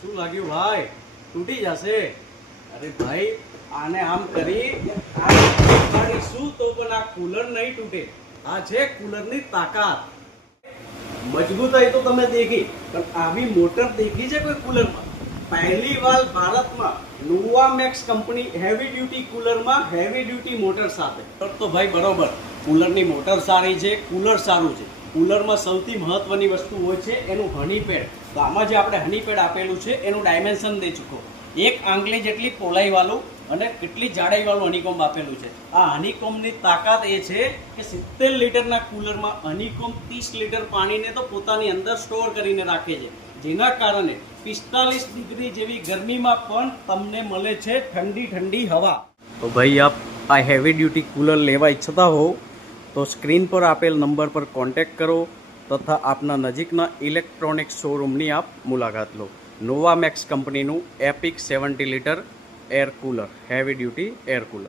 શું લાગ્યું ભાઈ? તૂટી જશે. અરે ભાઈ, આને આમ કરી શું તો પણ આ કુલર નહીં તૂટે. આ છે કુલરની તાકાત. મજબૂતાઈ તો તમે દેખી, પણ આવી મોટર દેખી છે કોઈ કુલરમાં? પહેલી વાર ભારતમાં નોવામેક્સ કંપની હેવી ડ્યુટી કુલરમાં હેવી ડ્યુટી મોટર સાથે. તો ભાઈ બરોબર, કુલરની મોટર સારી છે, કુલર સારું છે. કુલરમાં સૌથી મહત્વની વસ્તુ હોય છે એનું હનીપેડ. તો આમાં જે આપણે હનીપેડ આપેલું છે એનું ડાયમેન્શન દઈ ચૂકો, 1 આંગળી જેટલી પહોળાઈ વાળું અને કેટલી જાડાઈ વાળું હનીકોમ્બ આપેલું છે. આ હનીકોમ્બની તાકાત એ છે કે 70 લીટરના કુલરમાં હનીકોમ્બ 30 લીટર પાણીને તો પોતાની અંદર સ્ટોર કરીને રાખે છે, જેના કારણે 45 ડિગ્રી જેવી ગરમીમાં પણ તમને મળે છે ઠંડી ઠંડી હવા. તો ભાઈ આપ આ હેવી ડ્યુટી કુલર લેવા ઈચ્છતા હો તો સ્ક્રીન પર આપેલ નંબર પર કોન્ટેક્ટ કરો તથા આપના નજીકના ઇલેક્ટ્રોનિક શોરૂમની આપ મુલાકાત લો. નોવામેક્સ કંપનીનું EPIC 70 litre air cooler, heavy duty air cooler.